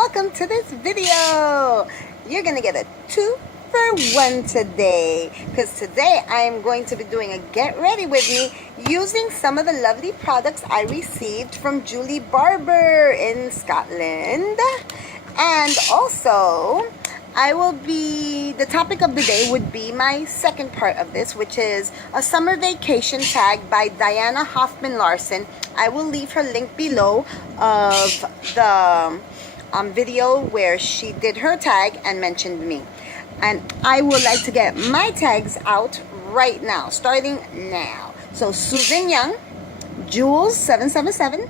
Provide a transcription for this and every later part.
welcome to this video. You're gonna get a 2-for-1 today, because today I am going to be doing a get ready with me using some of the lovely products I received from Barbour in Scotland. And also the topic of the day would be my second part of this, which is a summer vacation tag by Diana Hoffman Larson. I will leave her link below of the video where she did her tag and mentioned me. And I would like to get my tags out right now, starting now. So Susan Young, Jules 777,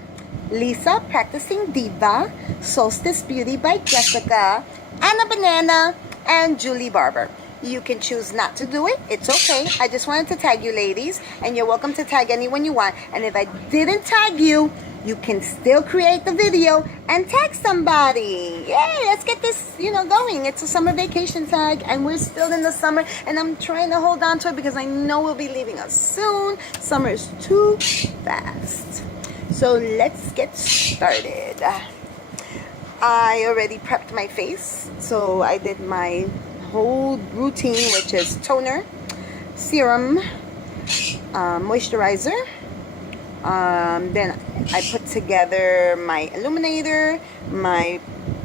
Lisa Practicing Diva, Solsticebeautybyjessica, Anna Banana, and Julie Barbour. You can choose not to do it. It's okay. I just wanted to tag you ladies, and you're welcome to tag anyone you want. And if I didn't tag you, you can still create the video and tag somebody. Yay, let's get this, going. It's a summer vacation tag, and we're still in the summer, and I'm trying to hold on to it because I know we'll be leaving us soon. Summer is too fast. So let's get started. I already prepped my face, so I did my whole routine, which is toner, serum, moisturizer. Then I put together my illuminator, my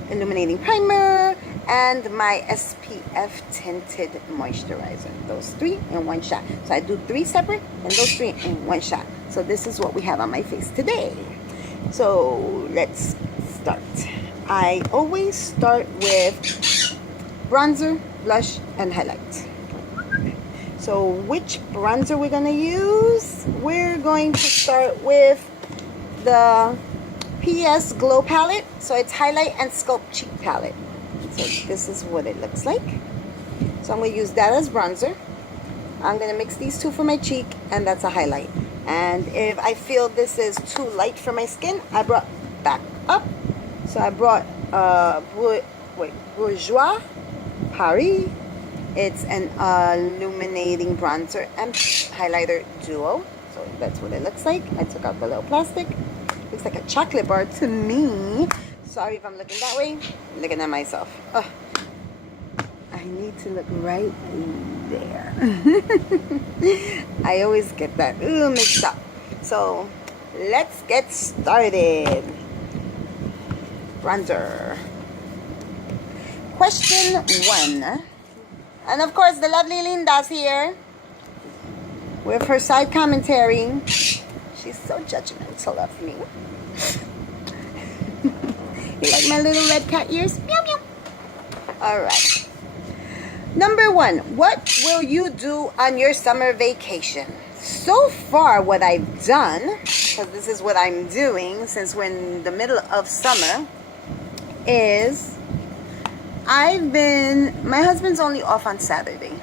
illuminating primer, and my SPF tinted moisturizer. Those three in one shot. So I do 3 separate and those 3 in one shot. So this is what we have on my face today. So let's start. I always start with bronzer, blush, and highlight. So which bronzer we're gonna use? We're going to start with the PS Glow palette. So it's highlight and sculpt cheek palette. So this is what it looks like. So I'm gonna use that as bronzer. I'm gonna mix these two for my cheek, and that's a highlight. And if I feel this is too light for my skin, I brought back up. So I brought Bourjois Paris. It's an illuminating bronzer and highlighter duo. So that's what it looks like. I took out the little plastic. Looks like a chocolate bar to me. Sorry if I'm looking that way. I'm looking at myself. Oh, I need to look right there. I always get that mixed up. So let's get started. Bronzer. Question 1. And of course, the lovely Linda's here with her side commentary. She's so judgmental of me. You like my little red cat ears? Meow, meow. All right. Number 1, what will you do on your summer vacation? So far, what I've done, because this is what I'm doing since we're in the middle of summer, is my husband's only off on Saturday.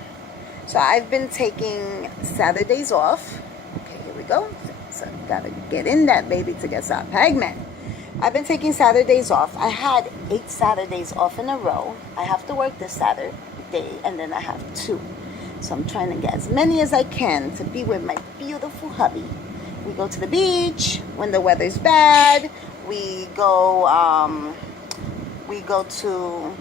So I've been taking Saturdays off. Okay, here we go. So gotta get in that baby to get some pigment. I've been taking Saturdays off. I had 8 Saturdays off in a row. I have to work this Saturday, and then I have 2. So I'm trying to get as many as I can to be with my beautiful hubby. We go to the beach when the weather's bad. We go to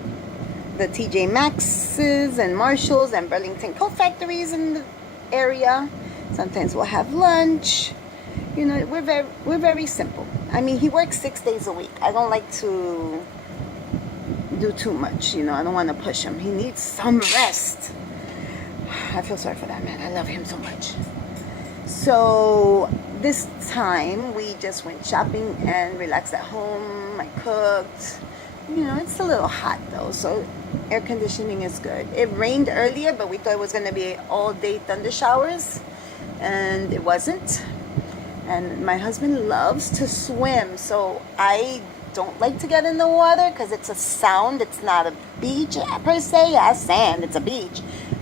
the TJ Maxx's and Marshall's and Burlington Coat Factories in the area. Sometimes we'll have lunch. We're very simple. I mean, he works 6 days a week. I don't like to do too much. I don't want to push him. He needs some rest. I feel sorry for that man. I love him so much. So this time we just went shopping and relaxed at home. I cooked. It's a little hot though, so air conditioning is good. It rained earlier, but we thought it was going to be all day thunder showers, and it wasn't. And my husband loves to swim, so I don't like to get in the water because it's a sound. It's not a beach per se. Yeah, sand. It's a beach,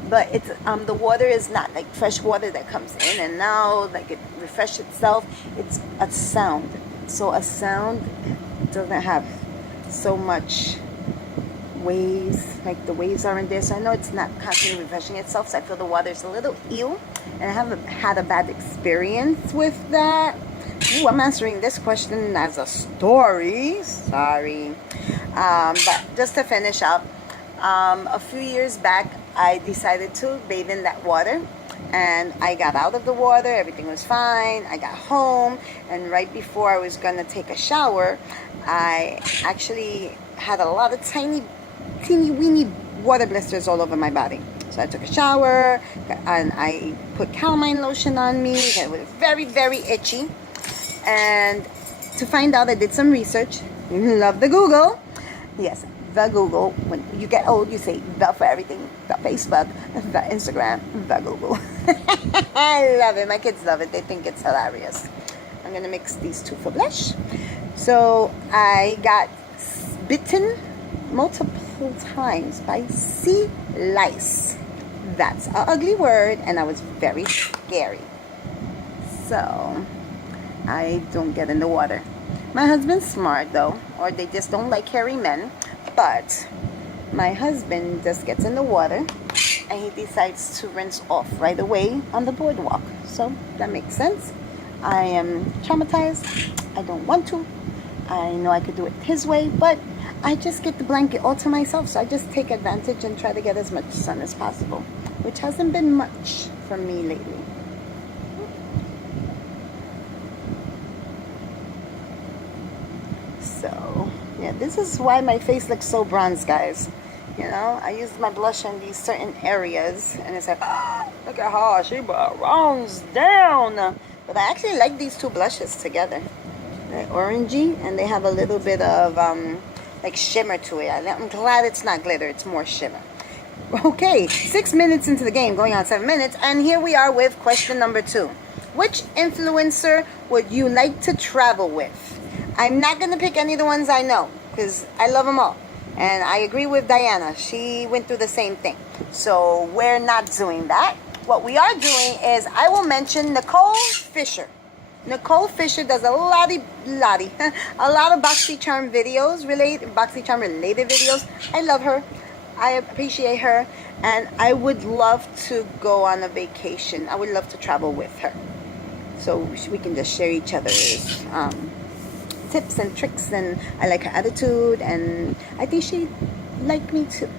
but it's the water is not like fresh water that comes in and out, like it refreshes itself. It's a sound. So a sound doesn't have so much waves, like the waves aren't there, so I know it's not constantly refreshing itself, so I feel the water is a little ew, and I haven't had a bad experience with that. Ooh, I'm answering this question as a story. Sorry. But just to finish up, a few years back, I decided to bathe in that water. And I got out of the water, everything was fine. I got home, and right before I was gonna take a shower, I actually had a lot of teeny weeny water blisters all over my body. So I took a shower, and I put calamine lotion on me. It was very, very itchy. And to find out, I did some research. Love the Google. Yes, the Google. When you get old, you say the for everything. The Facebook, the Instagram, the Google. I love it. My kids love it. They think it's hilarious. I'm going to mix these two for blush. So I got bitten multiple times by sea lice. That's an ugly word, and I was very scary. So I don't get in the water. My husband's smart though, or they just don't like hairy men. But my husband just gets in the water and he decides to rinse off right away on the boardwalk. So that makes sense. I am traumatized. I don't want to. I know I could do it his way, but I just get the blanket all to myself. So I just take advantage and try to get as much sun as possible, which hasn't been much for me lately. So yeah, this is why my face looks so bronze, guys. You know, I use my blush in these certain areas, and it's like, oh, look at how she browns down. But I actually like these two blushes together. They're orangey, and they have a little bit of like shimmer to it. I'm glad it's not glitter, it's more shimmer. Okay, 6 minutes into the game, going on 7 minutes, and here we are with question number 2. Which influencer would you like to travel with? I'm not going to pick any of the ones I know, because I love them all. And I agree with Diana. She went through the same thing. So we're not doing that. What we are doing is I will mention Nicole Fisher. Nicole Fisher does a lot of BoxyCharm videos, BoxyCharm related videos. I love her. I appreciate her. And I would love to go on a vacation. I would love to travel with her. So we can just share each other's tips and tricks, and I like her attitude, and I think she liked me too.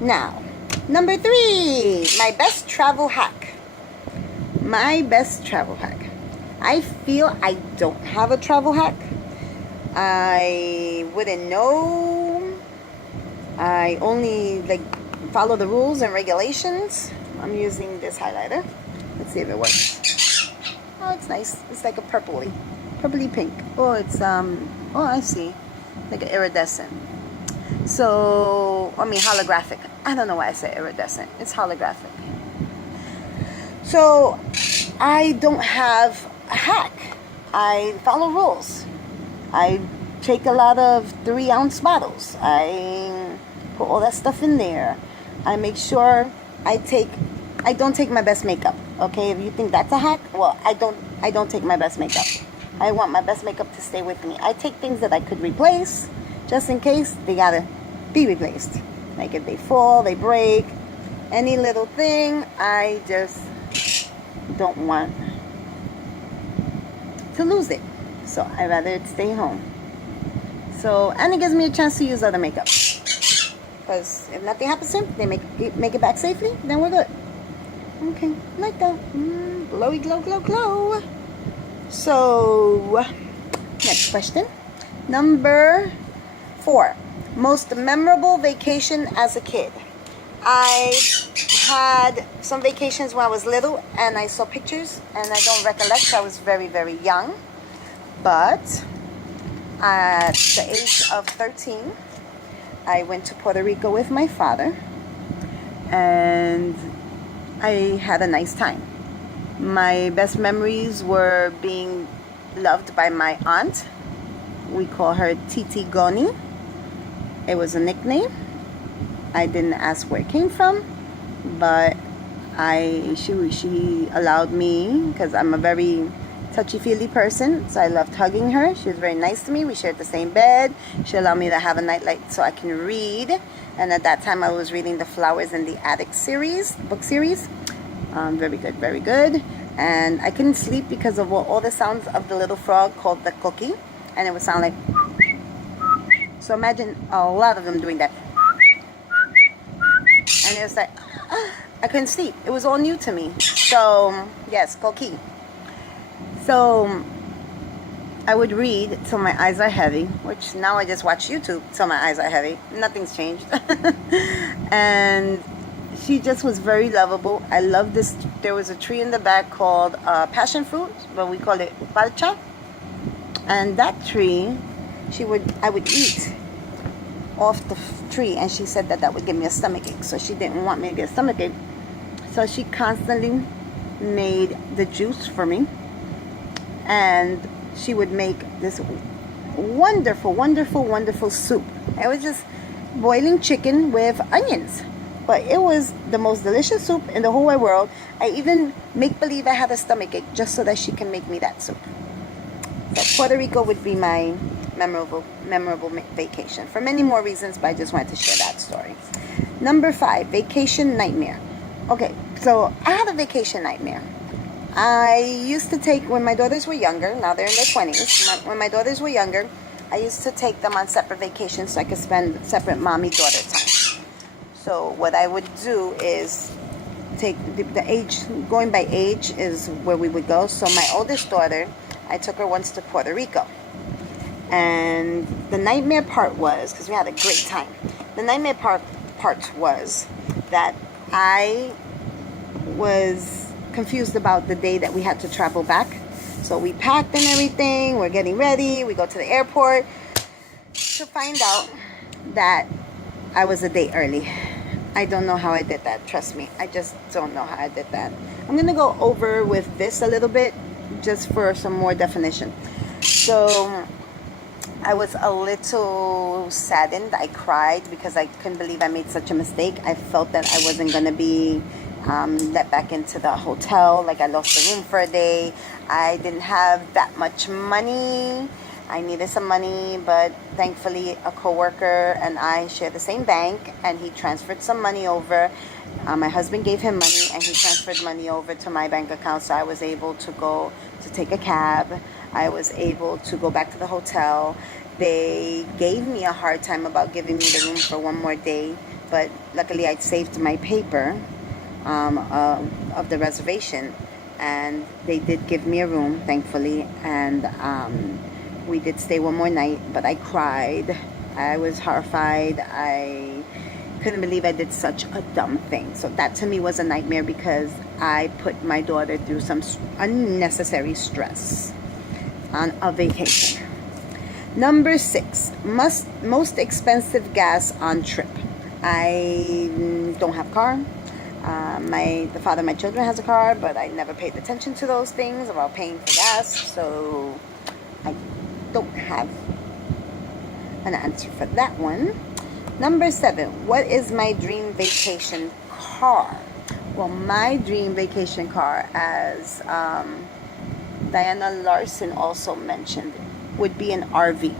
Now, number 3, my best travel hack. My best travel hack. I feel I don't have a travel hack. I wouldn't know. I only follow the rules and regulations. I'm using this highlighter. Let's see if it works. Oh, it's nice. It's like a purpley pink. Oh, it's oh, I see, like an iridescent. So I mean holographic. I don't know why I say iridescent. It's holographic. So I don't have a hack. I follow rules. I take a lot of 3-ounce bottles. I put all that stuff in there. I make sure I don't take my best makeup. Okay, if you think that's a hack, well, I don't take my best makeup. I want my best makeup to stay with me. I take things that I could replace, just in case they gotta be replaced. Like if they fall, they break, any little thing, I just don't want to lose it. So I'd rather it stay home. So, and it gives me a chance to use other makeup. Because if nothing happens to them, they make it back safely, then we're good. Okay, like that. Glowy, glow, glow, glow. So, next question. Number 4. Most memorable vacation as a kid. I had some vacations when I was little, and I saw pictures, and I don't recollect. I was very, very young. But at the age of 13, I went to Puerto Rico with my father, and I had a nice time. My best memories were being loved by my aunt. We call her Titi Goni. It was a nickname. I didn't ask where it came from, but she allowed me, because I'm a very touchy-feely person, so I loved hugging her. She was very nice to me. We shared the same bed. She allowed me to have a nightlight so I can read. And at that time, I was reading the Flowers in the Attic book series. Very good, very good. And I couldn't sleep because of all the sounds of the little frog called the cookie. And it would sound like... So imagine a lot of them doing that. And it's like, I couldn't sleep. It was all new to me. So, yes, coquille. So, I would read till my eyes are heavy, which now I just watch YouTube till my eyes are heavy. Nothing's changed. And she just was very lovable. I love this. There was a tree in the back called passion fruit, but we call it palcha. And that tree, I would eat off the tree, and she said that would give me a stomachache. So she didn't want me to get a stomachache. So she constantly made the juice for me, and she would make this wonderful, wonderful, wonderful soup. It was just boiling chicken with onions, but it was the most delicious soup in the whole wide world. I even make believe I had a stomachache just so that she can make me that soup. So Puerto Rico would be my memorable vacation for many more reasons, but I just wanted to share that story. Number 5, vacation nightmare. Okay, so I had a vacation nightmare. I used to take, when my daughters were younger, now they're in their 20s, when my daughters were younger, I used to take them on separate vacations so I could spend separate mommy-daughter time. So what I would do is take the age, going by age is where we would go. So my oldest daughter, I took her once to Puerto Rico. And the nightmare part was, because we had a great time, the nightmare part was that I was confused about the day that we had to travel back. So we packed and everything, we're getting ready, we go to the airport to find out that I was a day early. I don't know how I did that, trust me. I just don't know how I did that. I'm going to go over with this a little bit just for some more definition. So I was a little saddened. I cried because I couldn't believe I made such a mistake. I felt that I wasn't going to be let back into the hotel. Like I lost the room for a day. I didn't have that much money. I needed some money, but thankfully a coworker and I share the same bank, and he transferred some money over. My husband gave him money, and he transferred money over to my bank account, so I was able to go to take a cab. I was able to go back to the hotel. They gave me a hard time about giving me the room for one more day, but luckily I'd saved my paper of the reservation, and they did give me a room, thankfully, and we did stay one more night, but I cried. I was horrified. I couldn't believe I did such a dumb thing. So that to me was a nightmare because I put my daughter through some unnecessary stress on a vacation. Number 6, most expensive gas on trip. I don't have a car. The father of my children has a car, but I never paid attention to those things about paying for gas, so I don't have an answer for that one. Number 7, what is my dream vacation car? Well, my dream vacation car, as Diana Larson also mentioned, would be an RV.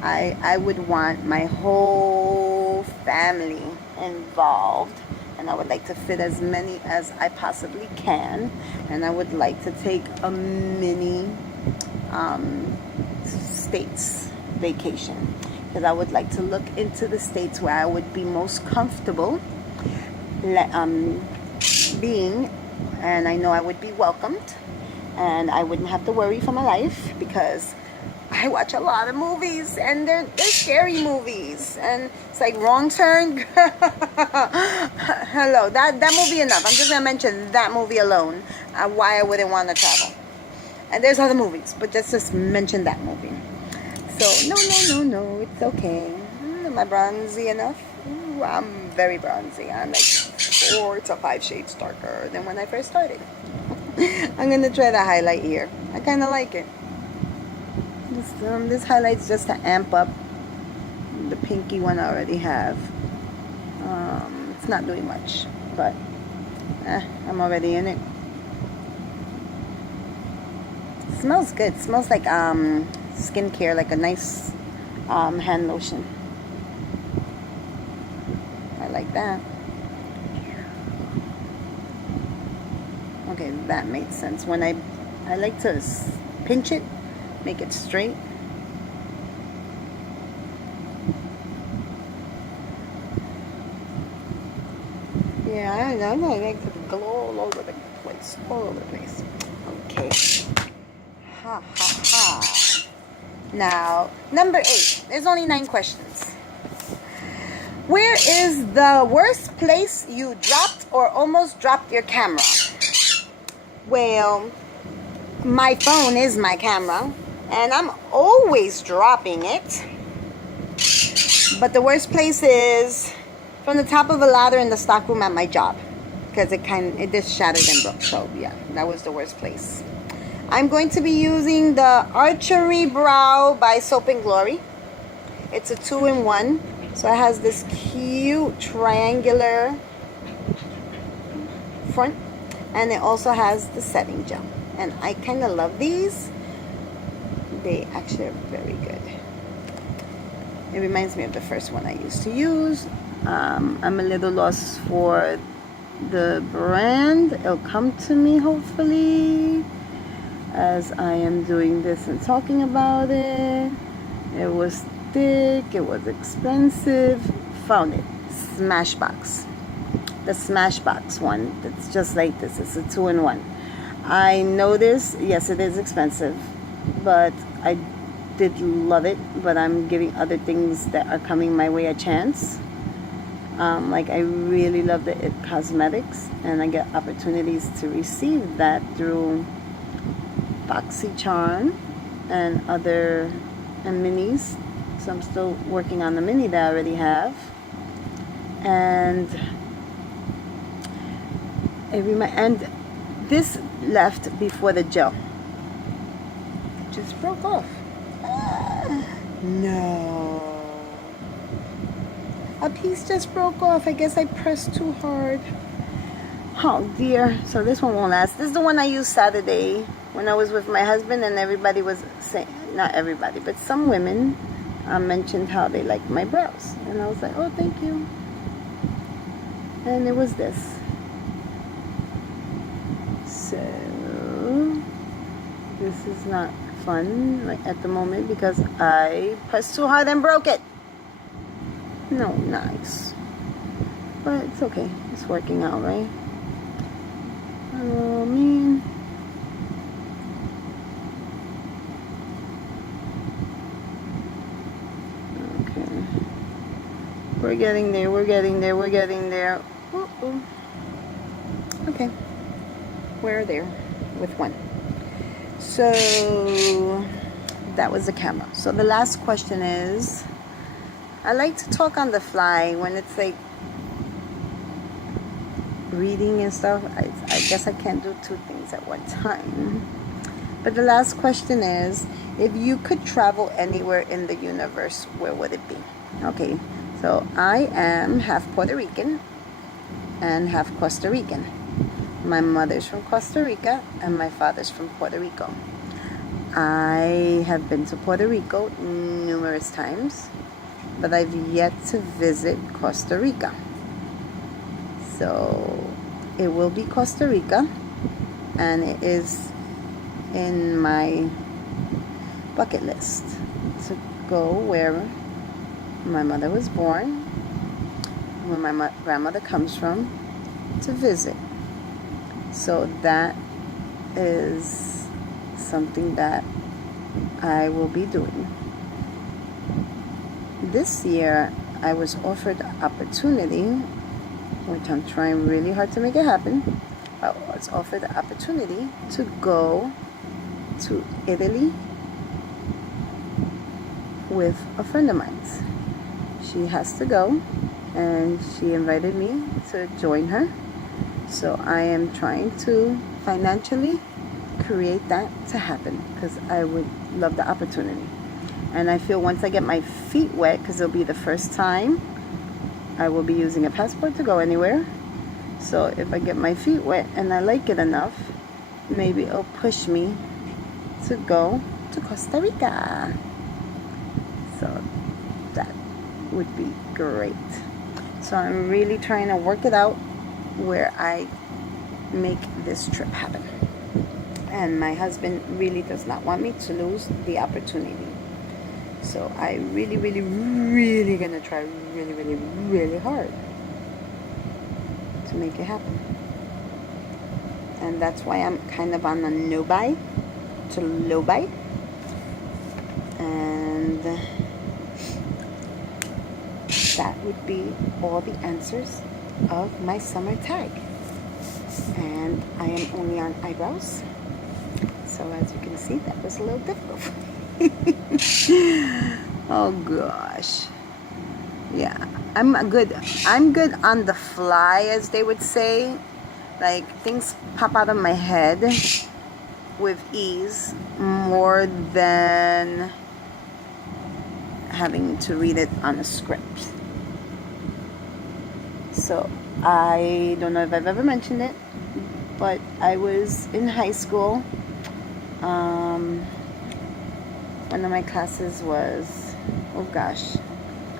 I would want my whole family involved, and I would like to fit as many as I possibly can, and I would like to take a mini states vacation, because I would like to look into the states where I would be most comfortable being, and I know I would be welcomed, and I wouldn't have to worry for my life, because I watch a lot of movies, and they're scary movies, and it's like Wrong Turn. Hello, that movie enough. I'm just gonna mention that movie alone, why I wouldn't want to travel. And there's other movies, but just mention that movie. So no, it's okay. Am I bronzy enough? Ooh, I'm very bronzy. I'm like 4 to 5 shades darker than when I first started. I'm gonna try the highlight here. I kind of like it. This highlight's just to amp up the pinky one I already have. It's not doing much, but I'm already in it. It smells good. It smells like skincare, like a nice hand lotion. I like that. Okay, that made sense. When I like to pinch it, make it straight. Yeah, I know. I like to go all over the place. All over the place. Okay. Ha ha ha. Now, number 8. There's only 9 questions. Where is the worst place you dropped or almost dropped your camera? Well, my phone is my camera, and I'm always dropping it. But the worst place is from the top of a ladder in the stockroom at my job, because it just shattered and broke. So yeah, that was the worst place. I'm going to be using the Archery Brow by Soap and Glory. It's a 2-in-1, so it has this cute triangular front, and it also has the setting gel, and I kind of love these. They actually are very good. It reminds me of the first one I used to use. I'm a little lost for the brand. It'll come to me hopefully as I am doing this and talking about it. It was thick, it was expensive. Found it. Smashbox. The Smashbox one that's just like this. It's a 2-in-1. I know this, yes, it is expensive, but I did love it. But I'm giving other things that are coming my way a chance. Like I really love the It Cosmetics, and I get opportunities to receive that through BoxyCharm and other minis. So I'm still working on the mini that I already have, and and this left before the gel. It just broke off. No. A piece just broke off. I guess I pressed too hard. Oh dear. So this one won't last. This is the one I used Saturday when I was with my husband, and everybody was saying, not everybody, but some women mentioned how they liked my brows. And I was like, oh, thank you. And it was this. So this is not fun at the moment because I pressed too hard and broke it. No, nice. But it's okay. It's working out, right? Oh, man. Okay. We're getting there. We're getting there. We're getting there. Uh-oh. Okay. We're there with one. So that was the camera. So the last question is, I like to talk on the fly when it's like reading and stuff. I guess I can't do 2 things at one time. But the last question is, if you could travel anywhere in the universe, where would it be? Okay, so I am half Puerto Rican and half Costa Rican. My mother's from Costa Rica and my father's from Puerto Rico. I have been to Puerto Rico numerous times, but I've yet to visit Costa Rica. So it will be Costa Rica, and it is in my bucket list to go where my mother was born, where my grandmother comes from, to visit. So that is something that I will be doing. This year I was offered the opportunity, which I'm trying really hard to make it happen. I was offered the opportunity to go to Italy with a friend of mine. She has to go, and she invited me to join her. So I am trying to financially create that to happen, because I would love the opportunity. And I feel once I get my feet wet, because it'll be the first time I will be using a passport to go anywhere. So if I get my feet wet and I like it enough, maybe it'll push me to go to Costa Rica. So that would be great. So I'm really trying to work it out where I make this trip happen. And my husband really does not want me to lose the opportunity. So I really, really gonna try really hard to to make it happen. And that's why I'm kind of on a no buy to low buy. And that would be all the answers of my summer tag. And I am only on eyebrows, so as you can see, that was a little difficult for me. Oh gosh, yeah, I'm good on the fly, as they would say. Like, things pop out of my head with ease more than having to read it on a script. So I don't know if I've ever mentioned it, but I was in high school. One of my classes was, oh gosh,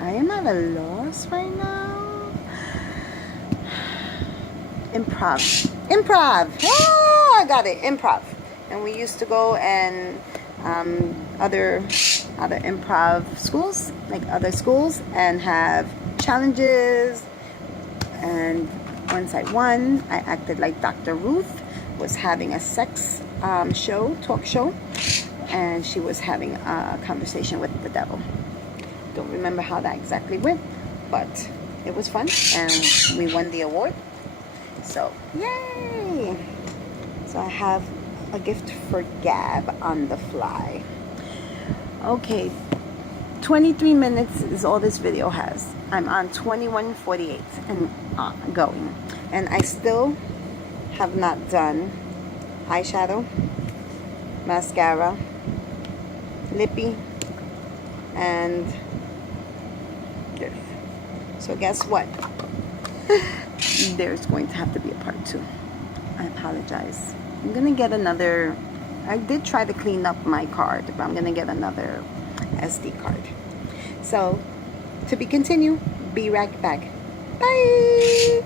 I am at a loss right now. Improv. Oh, I got it. Improv. And we used to go and other improv schools, like other schools, and have challenges. And once I won, I acted like Dr. Ruth was having a sex talk show, and she was having a conversation with the devil. Don't remember how that exactly went, but it was fun, and we won the award. So yay! So I have a gift for Gab on the fly. Okay, 23 minutes is all this video has. I'm on 21:48 and going, and I still have not done eyeshadow, mascara, lippy, and this. So guess what? There's going to have to be a part 2. I apologize. I'm gonna get another. I did try to clean up my card, but I'm gonna get another SD card. So, to be continued. Be right back. Bye.